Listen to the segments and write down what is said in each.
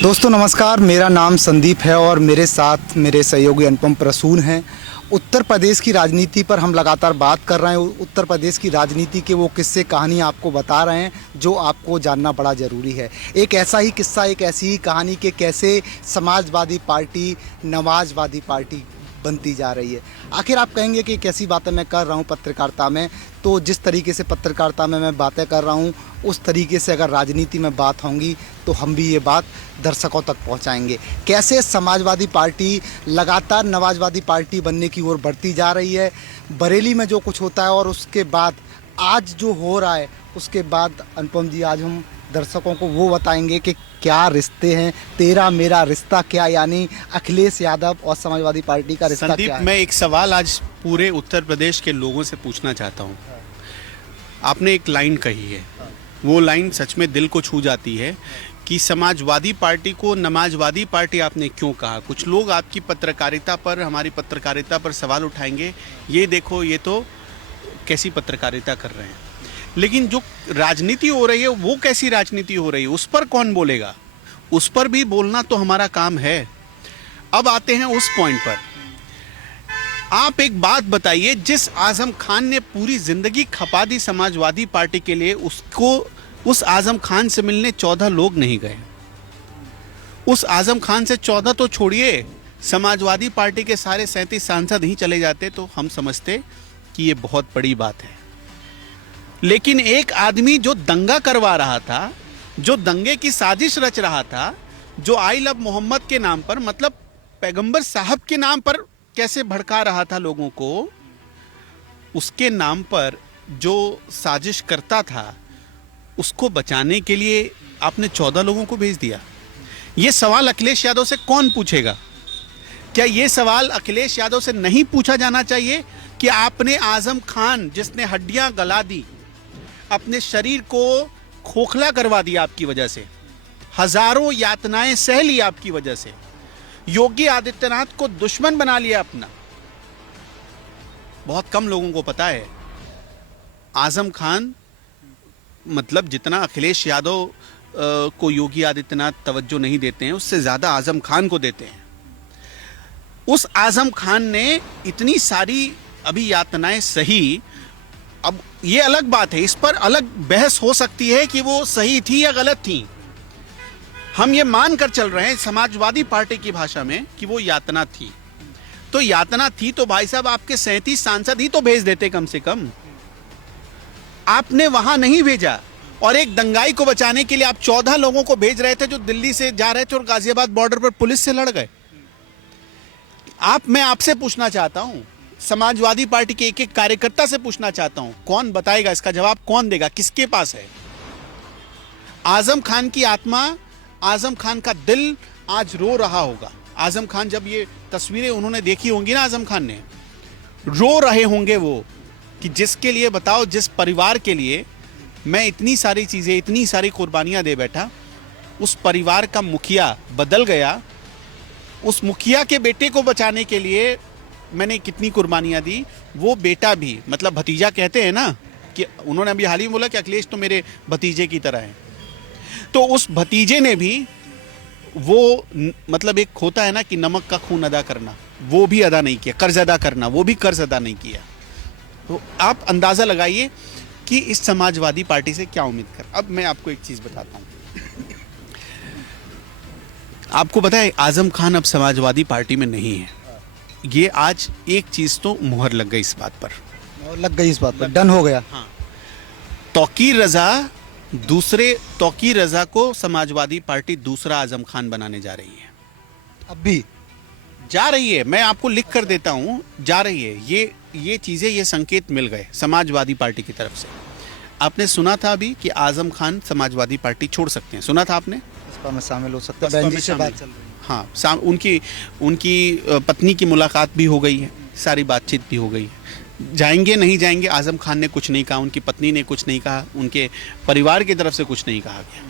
दोस्तों नमस्कार, मेरा नाम संदीप है और मेरे साथ मेरे सहयोगी अनुपम प्रसून हैं। उत्तर प्रदेश की राजनीति पर हम लगातार बात कर रहे हैं। उत्तर प्रदेश की राजनीति के वो किस्से कहानी आपको बता रहे हैं जो आपको जानना बड़ा ज़रूरी है। एक ऐसा ही किस्सा, एक ऐसी ही कहानी कि कैसे समाजवादी पार्टी नमाजवादी पार्टी बनती जा रही है। आखिर आप कहेंगे कि कैसी बातें मैं कर रहा हूँ पत्रकारिता में, तो जिस तरीके से पत्रकारिता में मैं बातें कर रहा हूँ उस तरीके से अगर राजनीति में बात होंगी तो हम भी ये बात दर्शकों तक पहुंचाएंगे। कैसे समाजवादी पार्टी लगातार नमाजवादी पार्टी बनने की ओर बढ़ती जा रही है। बरेली में जो कुछ होता है और उसके बाद आज जो हो रहा है उसके बाद अनुपम जी आज हम दर्शकों को वो बताएंगे कि क्या रिश्ते हैं, तेरा मेरा रिश्ता क्या, यानी अखिलेश यादव और समाजवादी पार्टी का रिश्ता क्या है। मैं एक सवाल आज पूरे उत्तर प्रदेश के लोगों से पूछना चाहता हूँ। आपने एक लाइन कही है, वो लाइन सच में दिल को छू जाती है कि समाजवादी पार्टी को नमाजवादी पार्टी आपने क्यों कहा। कुछ लोग आपकी पत्रकारिता पर, हमारी पत्रकारिता पर सवाल उठाएंगे, ये देखो ये तो कैसी पत्रकारिता कर रहे हैं। लेकिन जो राजनीति हो रही है वो कैसी राजनीति हो रही है उस पर कौन बोलेगा, उस पर भी बोलना तो हमारा काम है। अब आते हैं उस पॉइंट पर। आप एक बात बताइए, जिस आजम खान ने पूरी जिंदगी खपा दी समाजवादी पार्टी के लिए, उसको उस आजम खान से मिलने 14 लोग नहीं गए। उस आजम खान से 14 तो छोड़िए, समाजवादी पार्टी के सारे 37 सांसद ही चले जाते तो हम समझते कि ये बहुत बड़ी बात है। लेकिन एक आदमी जो दंगा करवा रहा था, जो दंगे की साजिश रच रहा था, जो आई लव मोहम्मद के नाम पर, मतलब पैगंबर साहब के नाम पर कैसे भड़का रहा था लोगों को, उसके नाम पर जो साजिश करता था उसको बचाने के लिए आपने 14 लोगों को भेज दिया। ये सवाल अखिलेश यादव से कौन पूछेगा? क्या ये सवाल अखिलेश यादव से नहीं पूछा जाना चाहिए कि आपने आजम खान, जिसने हड्डियां गला दी, अपने शरीर को खोखला करवा दिया आपकी वजह से, हजारों यातनाएं सह ली आपकी वजह से, योगी आदित्यनाथ को दुश्मन बना लिया अपना। बहुत कम लोगों को पता है आजम खान, मतलब जितना अखिलेश यादव को योगी आदित्यनाथ तवज्जो नहीं देते हैं, उससे ज्यादा आजम खान को देते हैं। उस आजम खान ने इतनी सारी अभी यातनाएं सही। अब ये अलग बात है, इस पर अलग बहस हो सकती है कि वो सही थी या गलत थी। हम ये मान कर चल रहे हैं समाजवादी पार्टी की भाषा में कि वो यातना थी। तो यातना थी तो भाई साहब आपके 37 सांसद ही तो भेज देते कम से कम। आपने वहां नहीं भेजा और एक दंगाई को बचाने के लिए आप 14 लोगों को भेज रहे थे जो दिल्ली से जा रहे थे और गाजियाबाद बॉर्डर पर पुलिस से लड़ गए। मैं आपसे पूछना चाहता हूं, समाजवादी पार्टी के एक एक कार्यकर्ता से पूछना चाहता हूं, कौन बताएगा इसका जवाब, कौन देगा, किसके पास है? आजम खान की आत्मा, आजम खान का दिल आज रो रहा होगा। आजम खान, जब ये तस्वीरें उन्होंने देखी होंगी ना, आजम खान ने रो रहे होंगे वो कि जिसके लिए, बताओ, जिस परिवार के लिए मैं इतनी सारी चीजें, इतनी सारी कुर्बानियां दे बैठा, उस परिवार का मुखिया बदल गया। उस मुखिया के बेटे को बचाने के लिए मैंने कितनी कुर्बानियां दी। वो बेटा भी, मतलब भतीजा कहते हैं ना, कि उन्होंने अभी हाल ही में बोला कि अखिलेश तो मेरे भतीजे की तरह है। तो उस भतीजे ने भी वो, मतलब एक होता है ना कि नमक का खून अदा करना, वो भी अदा नहीं किया, कर्ज अदा करना, वो भी कर्ज अदा नहीं किया। तो आप अंदाजा लगाइए कि इस समाजवादी पार्टी से क्या उम्मीद कर। अब मैं आपको एक चीज बताता हूं। आपको पता है आजम खान अब समाजवादी पार्टी में नहीं है। ये आज एक चीज तो मुहर लग गई इस बात पर, लग गई इस बात पर, डन हो गया। हाँ। तौकीर रजा को समाजवादी पार्टी दूसरा आजम खान बनाने जा रही है। अब भी जा रही है, मैं आपको लिख कर देता हूं, जा रही है। ये चीजें, ये संकेत मिल गए समाजवादी पार्टी की तरफ से। आपने सुना था अभी कि आजम खान समाजवादी पार्टी छोड़ सकते हैं, सुना था आपने? बसपा में शामिल हो सकते हैं, से बात चल रही है। हाँ, उनकी पत्नी की मुलाकात भी हो गई है, सारी बातचीत भी हो गई है। जाएंगे नहीं जाएंगे, आजम खान ने कुछ नहीं कहा, उनकी पत्नी ने कुछ नहीं कहा, उनके परिवार की तरफ से कुछ नहीं कहा गया।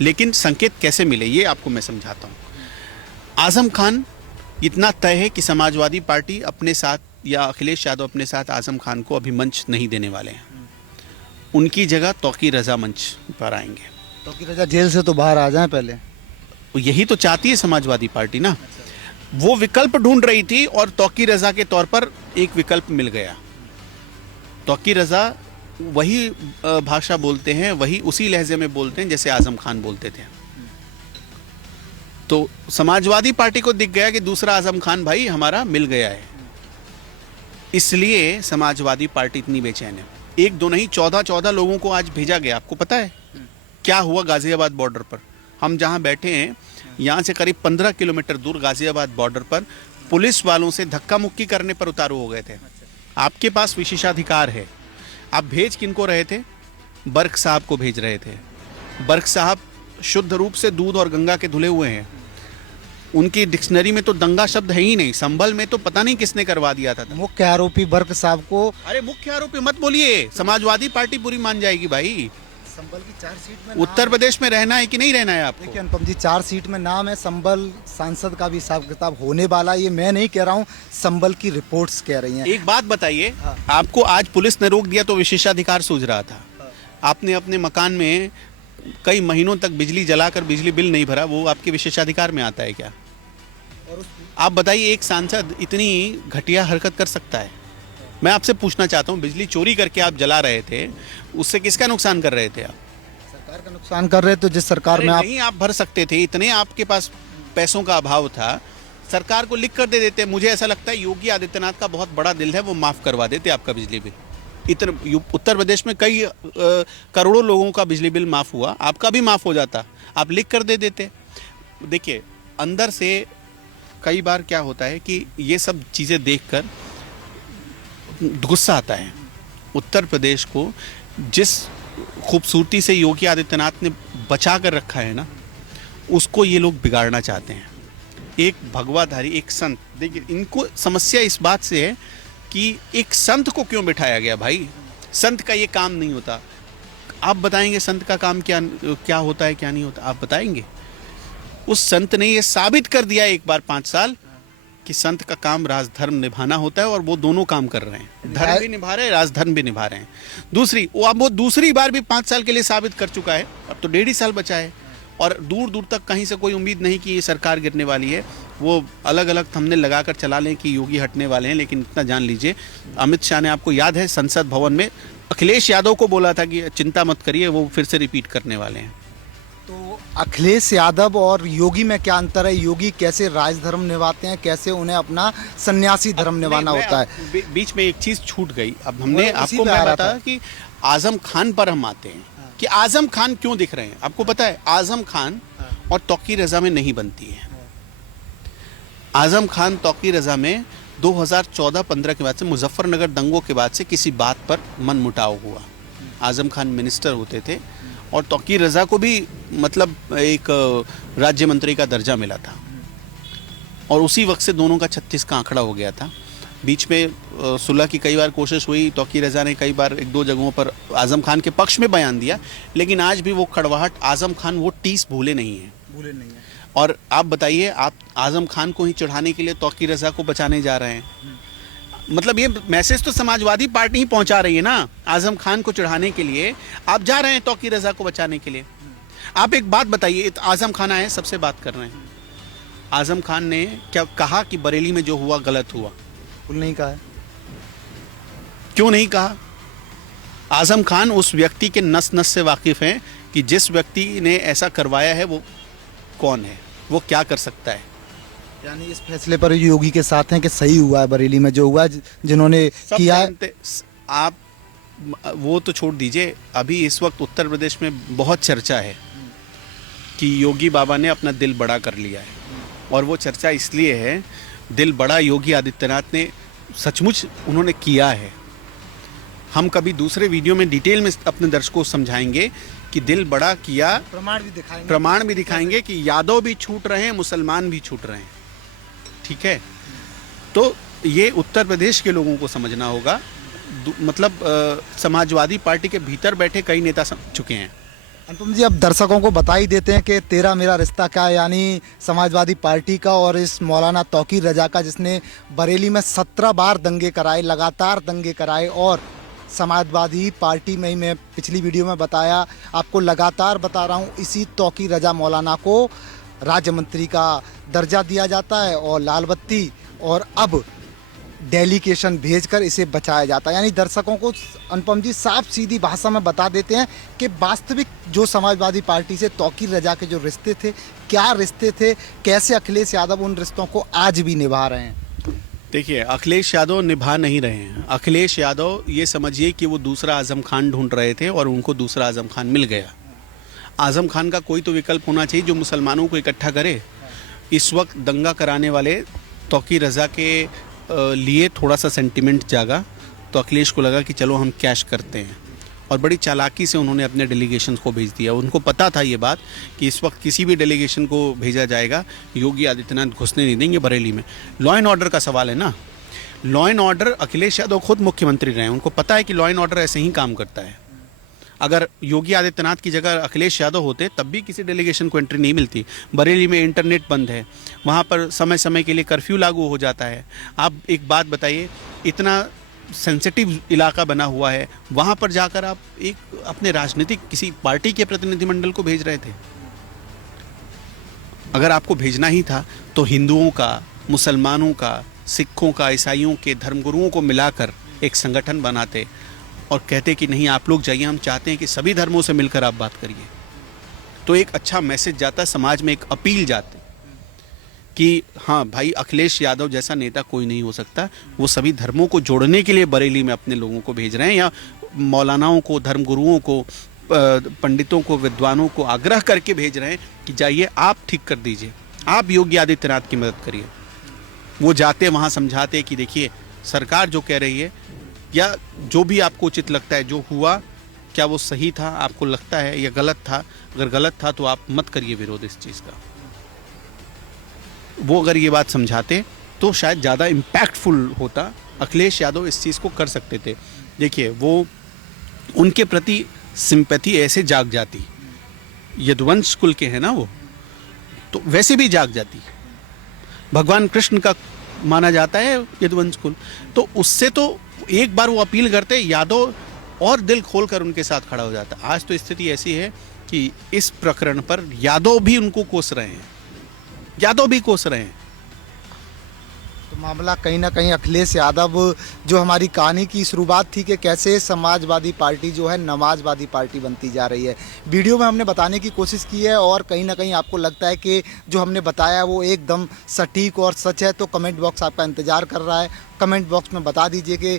लेकिन संकेत कैसे मिले ये आपको मैं समझाता हूँ। आजम खान, इतना तय है कि समाजवादी पार्टी अपने साथ, या अखिलेश यादव अपने साथ आजम खान को अभी मंच नहीं देने वाले हैं। उनकी जगह तौकीर रजा मंच पर आएंगे। तौकीर रजा जेल से तो बाहर आ जाए पहले। यही तो चाहती है समाजवादी पार्टी ना। वो विकल्प ढूंढ रही थी और तौकी रजा के तौर पर एक विकल्प मिल गया। तौकी रजा वही भाषा बोलते हैं, वही उसी लहजे में बोलते हैं जैसे आजम खान बोलते थे। तो समाजवादी पार्टी को दिख गया कि दूसरा आजम खान भाई हमारा मिल गया है, इसलिए समाजवादी पार्टी इतनी बेचैन है। एक दो नहीं, 14 लोगों को आज भेजा गया। आपको पता है क्या हुआ गाजियाबाद बॉर्डर पर? हम जहां बैठे हैं यहाँ से करीब 15 किलोमीटर दूर गाजियाबाद बॉर्डर पर पुलिस वालों से धक्का मुक्की करने पर उतारू हो गए थे। आपके पास विशेषाधिकार है, आप भेज किनको रहे थे? बर्क साहब को भेज रहे थे। बर्क साहब शुद्ध रूप से दूध और गंगा के धुले हुए हैं। उनकी डिक्शनरी में तो दंगा शब्द है ही नहीं। संभल में तो पता नहीं किसने करवा दिया था। मुख्य आरोपी बर्क साहब को, अरे मुख्य आरोपी मत बोलिए, समाजवादी पार्टी पूरी मान जाएगी भाई। संभल की 4 सीट में उत्तर प्रदेश में रहना है कि नहीं रहना है आपको? देखिए अनुपम जी, 4 सीट में नाम है। संभल सांसद का भी हिसाब किताब होने वाला, ये मैं नहीं कह रहा हूँ, संभल की रिपोर्ट्स कह रही हैं। एक बात बताइए, हाँ। आपको आज पुलिस ने रोक दिया तो विशेषाधिकार सूझ रहा था। आपने अपने मकान में कई महीनों तक बिजली जलाकर बिजली बिल नहीं भरा, वो आपके विशेषाधिकार में आता है क्या? आप बताइए, एक सांसद इतनी घटिया हरकत कर सकता है? मैं आपसे पूछना चाहता हूँ, बिजली चोरी करके आप जला रहे थे, उससे किसका नुकसान कर रहे थे आप? सरकार का नुकसान कर रहे, तो जिस सरकार में आप नहीं आप भर सकते थे, इतने आपके पास पैसों का अभाव था, सरकार को लिख कर दे देते। मुझे ऐसा लगता है योगी आदित्यनाथ का बहुत बड़ा दिल है, वो माफ करवा देते आपका बिजली बिल। इतने उत्तर प्रदेश में कई करोड़ों लोगों का बिजली बिल माफ हुआ, आपका भी माफ हो जाता, आप लिख कर दे देते। देखिए, अंदर से कई बार क्या होता है कि ये सब चीज़ें देखकर गुस्सा आता है। उत्तर प्रदेश को जिस खूबसूरती से योगी आदित्यनाथ ने बचा कर रखा है ना, उसको ये लोग बिगाड़ना चाहते हैं। एक भगवाधारी, एक संत, देखिए इनको समस्या इस बात से है कि एक संत को क्यों बिठाया गया भाई? संत का ये काम नहीं होता। आप बताएंगे संत का काम क्या होता है, क्या नहीं होता? आप बताएंगे? उस संत ने ये साबित कर दिया एक बार 5 साल कि संत का काम राजधर्म निभाना होता है, और वो दोनों काम कर रहे हैं। धर्म भी निभा रहे हैं, राजधर्म भी निभा रहे हैं। वो दूसरी बार भी 5 साल के लिए साबित कर चुका है। अब तो 1.5 साल बचा है, और दूर दूर तक कहीं से कोई उम्मीद नहीं कि ये सरकार गिरने वाली है। वो अलग अलग थंबनेल लगाकर चला लें कि योगी हटने वाले हैं, लेकिन इतना जान लीजिए, अमित शाह ने, आपको याद है, संसद भवन में अखिलेश यादव को बोला था कि चिंता मत करिए, वो फिर से रिपीट करने वाले हैं। तो अखिलेश यादव और योगी में क्या अंतर है? योगी कैसे राजधर्म निभाते हैं, कैसे उन्हें अपना सन्यासी धर्म निभाना होता है? बीच में एक चीज छूट गई। अब हमने आपको मैं बताया कि आजम खान पर हम आते हैं कि आजम खान क्यों दिख रहे हैं। आपको पता है, आजम खान और तौकी रजा में नहीं बनती है। आजम खान तौकी रजा में 2014-15 के बाद से, मुजफ्फरनगर दंगों के बाद से किसी बात पर मन मुटाव हुआ। आजम खान मिनिस्टर होते थे और तौकी रजा को भी मतलब एक राज्य मंत्री का दर्जा मिला था, और उसी वक्त से दोनों का 36 का आंकड़ा हो गया था। बीच में सुलह की कई बार कोशिश हुई, तौकी रजा ने कई बार 1-2 जगहों पर आजम खान के पक्ष में बयान दिया, लेकिन आज भी वो कड़वाहट, आजम खान वो टीस भूले नहीं है। और आप बताइए, आप आजम खान को ही चढ़ाने के लिए तौकी रजा को बचाने जा रहे हैं। मतलब ये मैसेज तो समाजवादी पार्टी ही पहुंचा रही है ना, आजम खान को चढ़ाने के लिए आप जा रहे हैं तौकी रजा को बचाने के लिए। आप एक बात बताइए, आजम खान आए, सबसे बात कर रहे हैं, आजम खान ने क्या कहा कि बरेली में जो हुआ गलत हुआ? बिल्कुल नहीं कहा है। क्यों नहीं कहा? आजम खान उस व्यक्ति के नस नस से वाकिफ हैं कि जिस व्यक्ति ने ऐसा करवाया है वो कौन है, वो क्या कर सकता है। यानी इस फैसले पर योगी के साथ हैं कि सही हुआ है बरेली में जो हुआ, जिन्होंने किया है। आप वो तो छोड़ दीजिए, अभी इस वक्त उत्तर प्रदेश में बहुत चर्चा है कि योगी बाबा ने अपना दिल बड़ा कर लिया है, और वो चर्चा इसलिए है, दिल बड़ा योगी आदित्यनाथ ने सचमुच उन्होंने किया है। हम कभी दूसरे वीडियो में डिटेल में अपने दर्शकों को समझाएंगे कि दिल बड़ा किया, प्रमाण भी दिखाएंगे कि यादव भी छूट रहे हैं, मुसलमान भी छूट रहे हैं। ठीक है, तो ये उत्तर प्रदेश के लोगों को समझना होगा। मतलब समाजवादी पार्टी के भीतर बैठे कई नेता समझ चुके हैं। अनुपम जी, अब दर्शकों को बता ही देते हैं कि तेरा मेरा रिश्ता क्या, यानी समाजवादी पार्टी का और इस मौलाना तौकीर रजा का, जिसने बरेली में 17 बार दंगे कराए, लगातार दंगे कराए। और समाजवादी पार्टी में ही मैं पिछली वीडियो में बताया, आपको लगातार बता रहा हूँ, इसी तौकीर रजा मौलाना को राज्य मंत्री का दर्जा दिया जाता है और लाल बत्ती और अब डेलीगेशन भेजकर इसे बचाया जाता है। यानी दर्शकों को अनुपम जी साफ सीधी भाषा में बता देते हैं कि वास्तविक जो समाजवादी पार्टी से तौकीर रजा के जो रिश्ते थे, क्या रिश्ते थे, कैसे अखिलेश यादव उन रिश्तों को आज भी निभा रहे हैं। देखिए, अखिलेश यादव निभा नहीं रहे हैं। अखिलेश यादव ये समझिए कि वो दूसरा आजम खान ढूंढ रहे थे और उनको दूसरा आजम खान मिल गया। आजम खान का कोई तो विकल्प होना चाहिए जो मुसलमानों को इकट्ठा करे। इस वक्त दंगा कराने वाले तौकीर रजा के लिए थोड़ा सा सेंटिमेंट जागा तो अखिलेश को लगा कि चलो हम कैश करते हैं, और बड़ी चालाकी से उन्होंने अपने डेलीगेशन को भेज दिया। उनको पता था ये बात कि इस वक्त किसी भी डेलीगेशन को भेजा जाएगा, योगी आदित्यनाथ घुसने नहीं देंगे बरेली में। लॉ एंड ऑर्डर का सवाल है ना, law and order, Akhilesh Yadav खुद मुख्यमंत्री रहे हैं, उनको पता है कि लॉ एंड ऑर्डर ऐसे ही काम करता है। अगर योगी आदित्यनाथ की जगह अखिलेश यादव होते तब भी किसी डेलीगेशन को एंट्री नहीं मिलती। बरेली में इंटरनेट बंद है, वहाँ पर समय समय के लिए कर्फ्यू लागू हो जाता है। आप एक बात बताइए, इतना सेंसिटिव इलाका बना हुआ है, वहाँ पर जाकर आप एक अपने राजनीतिक किसी पार्टी के प्रतिनिधिमंडल को भेज रहे थे। अगर आपको भेजना ही था तो हिंदुओं का, मुसलमानों का, सिखों का, ईसाइयों के धर्मगुरुओं को मिलाकर एक संगठन बनाते और कहते कि नहीं आप लोग जाइए, हम चाहते हैं कि सभी धर्मों से मिलकर आप बात करिए। तो एक अच्छा मैसेज जाता, समाज में एक अपील जाती कि हाँ भाई, अखिलेश यादव जैसा नेता कोई नहीं हो सकता। वो सभी धर्मों को जोड़ने के लिए बरेली में अपने लोगों को भेज रहे हैं, या मौलानाओं को, धर्मगुरुओं को, पंडितों को, विद्वानों को आग्रह करके भेज रहे हैं कि जाइए आप ठीक कर दीजिए, आप योगी आदित्यनाथ की मदद करिए। वो जाते वहाँ समझाते कि देखिए सरकार जो कह रही है, या जो भी आपको उचित लगता है, जो हुआ क्या वो सही था आपको लगता है या गलत था। अगर गलत था तो आप मत करिए विरोध इस चीज़ का। वो अगर ये बात समझाते तो शायद ज़्यादा इम्पैक्टफुल होता। अखिलेश यादव इस चीज़ को कर सकते थे। देखिए, वो उनके प्रति सिंपैथी ऐसे जाग जाती, यदुवंश कुल के हैं ना वो, तो वैसे भी जाग जाती। भगवान कृष्ण का माना जाता है यदुवंश कुल, तो उससे तो एक बार वो अपील करते, यादव और दिल खोलकर उनके साथ खड़ा हो जाता। आज तो स्थिति ऐसी है कि इस प्रकरण पर यादव भी उनको कोस रहे हैं, यादव भी कोस रहे हैं। तो मामला कहीं ना कहीं अखिलेश यादव, जो हमारी कहानी की शुरुआत थी कि कैसे समाजवादी पार्टी जो है नमाजवादी पार्टी बनती जा रही है, वीडियो में हमने बताने की कोशिश की है। और कहीं ना कहीं आपको लगता है कि जो हमने बताया वो एकदम सटीक और सच है, तो कमेंट बॉक्स आपका इंतज़ार कर रहा है। कमेंट बॉक्स में बता दीजिए कि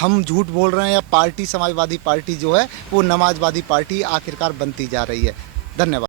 हम झूठ बोल रहे हैं या पार्टी, समाजवादी पार्टी जो है वो नमाजवादी पार्टी आखिरकार बनती जा रही है। धन्यवाद।